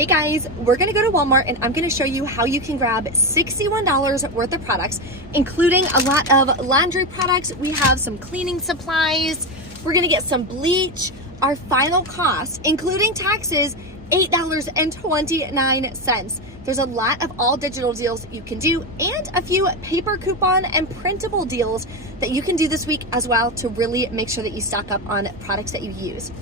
Hey guys, we're gonna go to Walmart and I'm gonna show you how you can grab $61 worth of products, including a lot of laundry products. We have some cleaning supplies. We're gonna get some bleach. Our final cost, including taxes, $8.29. There's a lot of all digital deals you can do and a few paper coupon and printable deals that you can do this week as well to really make sure that you stock up on products that you use.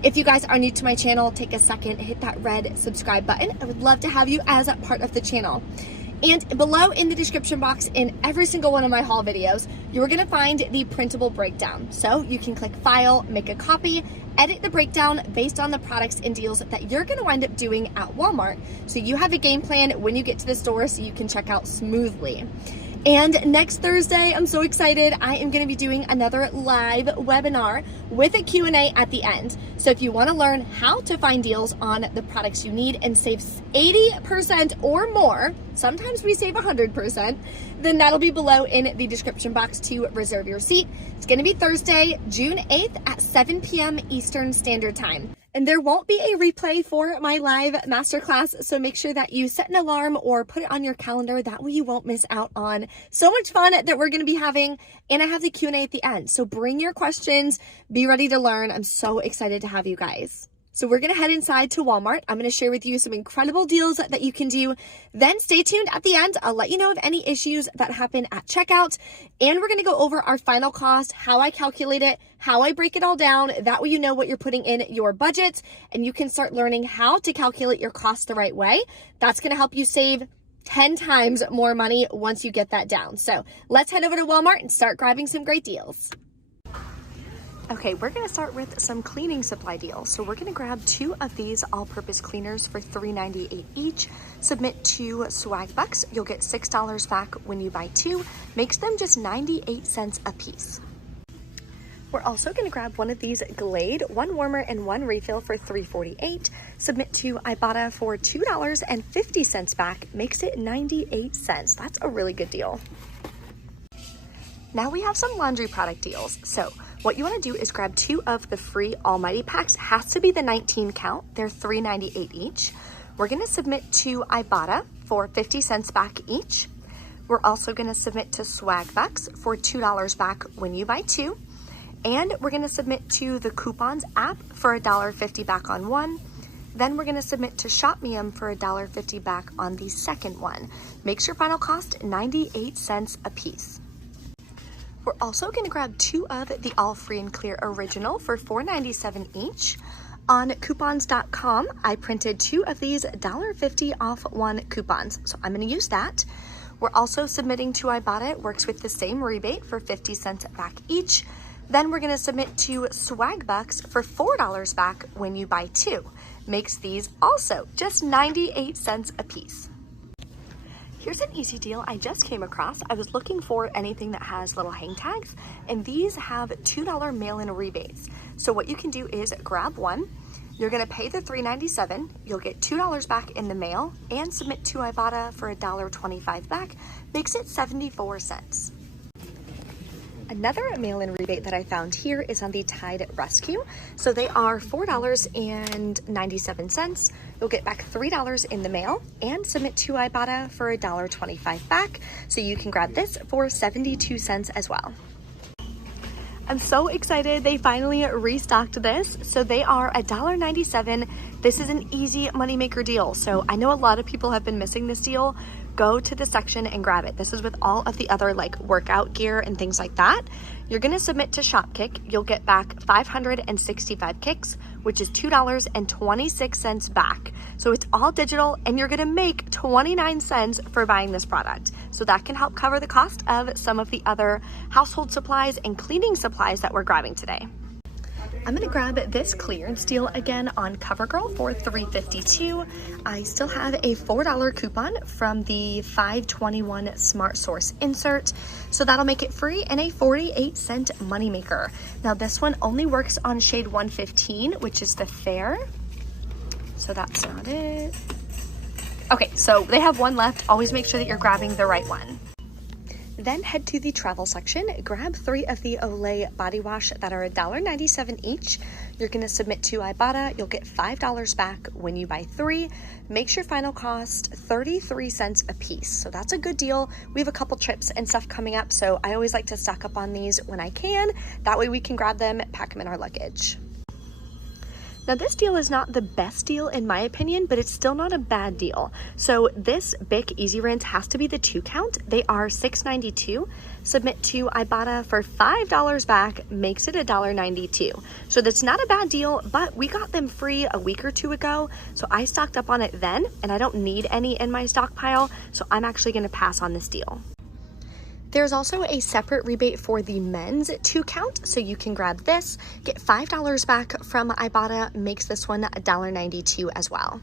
If you guys are new to my channel, take a second, hit that red subscribe button. I would love to have you as a part of the channel. And below in the description box in every single one of my haul videos, you're gonna find the printable breakdown. So you can click file, make a copy, edit the breakdown based on the products and deals that you're gonna wind up doing at Walmart. So you have a game plan when you get to the store so you can check out smoothly. And next Thursday, I'm so excited, I am gonna be doing another live webinar with a Q&A at the end. So if you wanna learn how to find deals on the products you need and save 80% or more, sometimes we save 100%, then that'll be below in the description box to reserve your seat. It's gonna be Thursday, June 8th at 7 p.m. Eastern Standard Time. And there won't be a replay for my live masterclass, so make sure that you set an alarm or put it on your calendar. That way you won't miss out on so much fun that we're going to be having. And I have the Q&A at the end, so bring your questions, be ready to learn. I'm so excited to have you guys. So we're gonna head inside to Walmart. I'm gonna share with you some incredible deals that you can do. Then stay tuned at the end. I'll let you know of any issues that happen at checkout. And we're gonna go over our final cost, how I calculate it, how I break it all down. That way you know what you're putting in your budget and you can start learning how to calculate your costs the right way. That's gonna help you save 10 times more money once you get that down. So let's head over to Walmart and start grabbing some great deals. Okay, we're gonna start with some cleaning supply deals. So we're gonna grab 2 of these all-purpose cleaners for $3.98 each. Submit to Swag Bucks. You'll get $6 back when you buy 2. Makes them just 98 cents a piece. We're also gonna grab one of these Glade, 1 warmer and 1 refill for $3.48. Submit to Ibotta for $2.50 back. Makes it 98 cents. That's a really good deal. Now we have some laundry product deals. So what you want to do is grab 2 of the free Almighty packs. Has to be the 19 count. They're $3.98 each. We're going to submit to Ibotta for 50 cents back each. We're also going to submit to Swag Bucks for $2 back when you buy 2. And we're going to submit to the Coupons app for $1.50 back on 1. Then we're going to submit to ShopMeum for $1.50 back on the second one. Makes your final cost 98 cents a piece. We're also going to grab 2 of the All Free and Clear Original for $4.97 each. On coupons.com, I printed 2 of these $1.50 off 1 coupons, so I'm going to use that. We're also submitting to Ibotta. It works with the same rebate for 50 cents back each. Then we're going to submit to Swag Bucks for $4 back when you buy 2. Makes these also just 98 cents a piece. Here's an easy deal I just came across. I was looking for anything that has little hang tags, and these have $2 mail-in rebates. So what you can do is grab one. You're gonna pay the $3.97. You'll get $2 back in the mail and submit to Ibotta for $1.25 back. Makes it 74 cents. Another mail-in rebate that I found here is on the Tide Rescue. So they are $4.97. You'll get back $3 in the mail and submit to Ibotta for $1.25 back. So you can grab this for 72 cents as well. I'm so excited they finally restocked this. So they are $1.97. This is an easy moneymaker deal. So I know a lot of people have been missing this deal. Go to the section and grab it. This is with all of the other like workout gear and things like that. You're gonna submit to ShopKick. You'll get back 565 kicks, which is $2.26 back. So it's all digital and you're gonna make 29 cents for buying this product. So that can help cover the cost of some of the other household supplies and cleaning supplies that we're grabbing today. I'm gonna grab this clearance deal again on CoverGirl for $3.52. I still have a $4 coupon from the 521 Smart Source insert, so that'll make it free and a 48-cent moneymaker. Now this one only works on shade 115, which is the fair. So that's not it. Okay, so they have one left. Always make sure that you're grabbing the right one. Then head to the travel section, grab 3 of the Olay body wash that are $1.97 each. You're going to submit to Ibotta. You'll get $5 back when you buy 3. Makes your final cost 33 cents a piece. So that's a good deal. We have a couple trips and stuff coming up, so I always like to stock up on these when I can. That way we can grab them, pack them in our luggage. Now this deal is not the best deal in my opinion, but it's still not a bad deal. So this Bic Easy Rinse has to be the 2 count. They are $6.92. Submit to Ibotta for $5 back, makes it $1.92. So that's not a bad deal, but we got them free a week or 2 ago. So I stocked up on it then, and I don't need any in my stockpile. So I'm actually gonna pass on this deal. There's also a separate rebate for the men's 2 count, so you can grab this, get $5 back from Ibotta, makes this one $1.92 as well.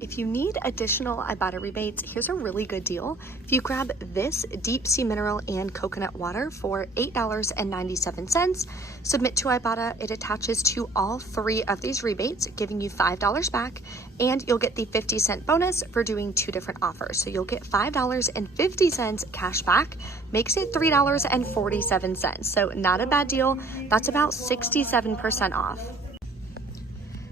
If you need additional Ibotta rebates, here's a really good deal. If you grab this deep sea mineral and coconut water for $8.97, submit to Ibotta, it attaches to all 3 of these rebates, giving you $5 back, and you'll get the 50-cent bonus for doing 2 different offers. So you'll get $5.50 cash back, makes it $3.47. So not a bad deal. That's about 67% off.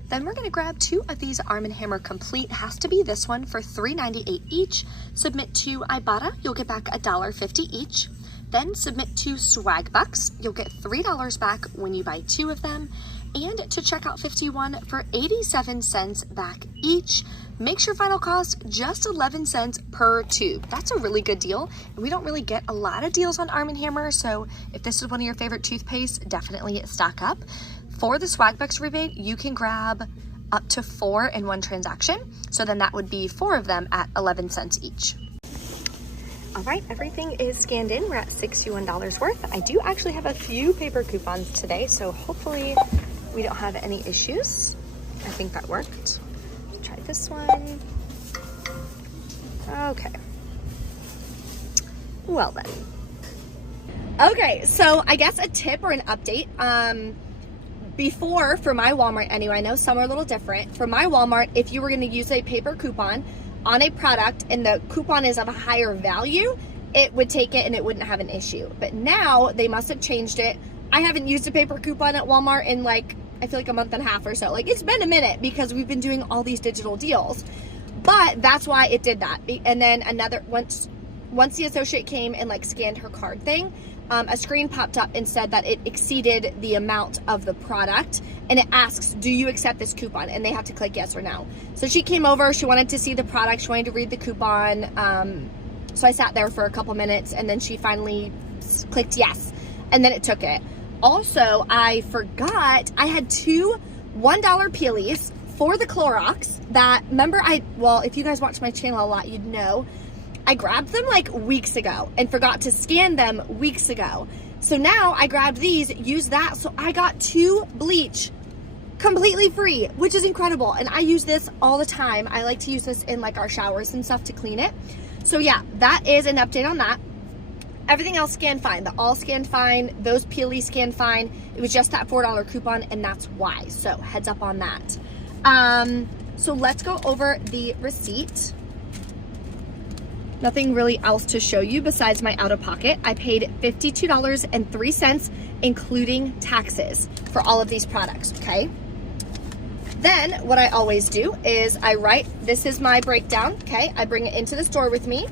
Then we're gonna grab 2 of these Arm & Hammer Complete, has to be this one, for $3.98 each. Submit to Ibotta, you'll get back $1.50 each. Then submit to Swag Bucks, you'll get $3 back when you buy 2 of them. And to Checkout 51 for 87 cents back each. Makes your final cost just 11 cents per tube. That's a really good deal. And we don't really get a lot of deals on Arm & Hammer, so if this is one of your favorite toothpastes, definitely stock up. For the Swag Bucks rebate, you can grab up to 4 in one transaction. So then that would be 4 of them at 11 cents each. All right, everything is scanned in. We're at $61 worth. I do actually have a few paper coupons today, so hopefully we don't have any issues. I think that worked. Let's try this one. Okay. Well then. Okay, so I guess a tip or an update. Before, for my Walmart anyway, I know some are a little different. For my Walmart, if you were gonna use a paper coupon on a product and the coupon is of a higher value, it would take it and it wouldn't have an issue. But now they must have changed it. I haven't used a paper coupon at Walmart in like, I feel like a month and a half or so. Like it's been a minute because we've been doing all these digital deals. But that's why it did that. And then once the associate came and like scanned her card thing, a screen popped up and said that it exceeded the amount of the product, and it asks, do you accept this coupon? And they have to click yes or no. So she came over, she wanted to see the product, she wanted to read the coupon. So I sat there for a couple minutes and then she finally clicked yes, and then it took it. Also, I forgot I had 2 $1 peelies for the Clorox that, remember well, if you guys watch my channel a lot, you'd know, I grabbed them like weeks ago and forgot to scan them weeks ago. So now I grabbed these, used that, so I got 2 bleach completely free, which is incredible. And I use this all the time. I like to use this in like our showers and stuff to clean it. So yeah, that is an update on that. Everything else scanned fine. The all scanned fine, those peelies scanned fine. It was just that $4 coupon, and that's why. So heads up on that. So let's go over the receipt. Nothing really else to show you besides my out-of-pocket. I paid $52.03, including taxes, for all of these products, okay? Then what I always do is this is my breakdown, okay? I bring it into the store with me,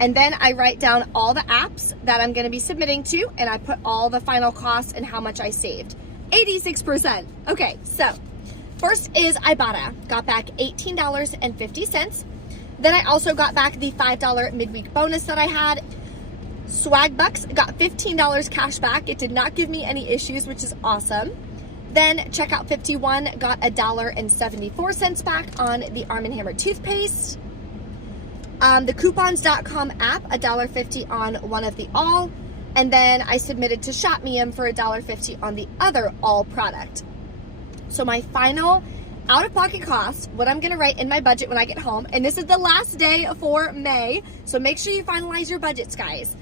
and then I write down all the apps that I'm gonna be submitting to, and I put all the final costs and how much I saved. 86%. Okay, so first is Ibotta. Got back $18.50. Then I also got back the $5 midweek bonus that I had. Swag Bucks got $15 cash back. It did not give me any issues, which is awesome. Then Checkout 51 got $1.74 back on the Arm & Hammer toothpaste. The coupons.com app, $1.50 on one of the all. And then I submitted to ShopMeum for $1.50 on the other all product. So my final out-of-pocket cost, what I'm gonna write in my budget when I get home, and this is the last day for May, so make sure you finalize your budgets, guys.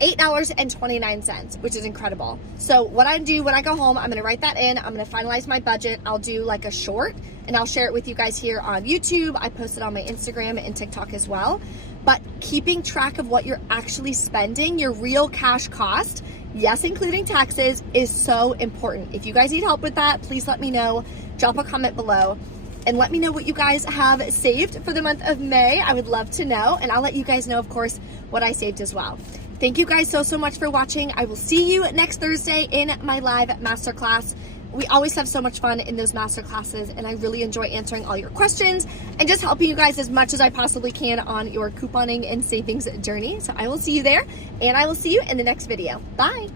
$8.29, which is incredible. So what I do when I go home, I'm gonna write that in, I'm gonna finalize my budget, I'll do like a short, and I'll share it with you guys here on YouTube. I post it on my Instagram and TikTok as well. But keeping track of what you're actually spending, your real cash cost, yes, including taxes, is so important. If you guys need help with that, please let me know. Drop a comment below and let me know what you guys have saved for the month of May. I would love to know, and I'll let you guys know, of course, what I saved as well. Thank you guys so much for watching. I will see you next Thursday in my live masterclass. We always have so much fun in those masterclasses, and I really enjoy answering all your questions and just helping you guys as much as I possibly can on your couponing and savings journey. So I will see you there, and I will see you in the next video. Bye.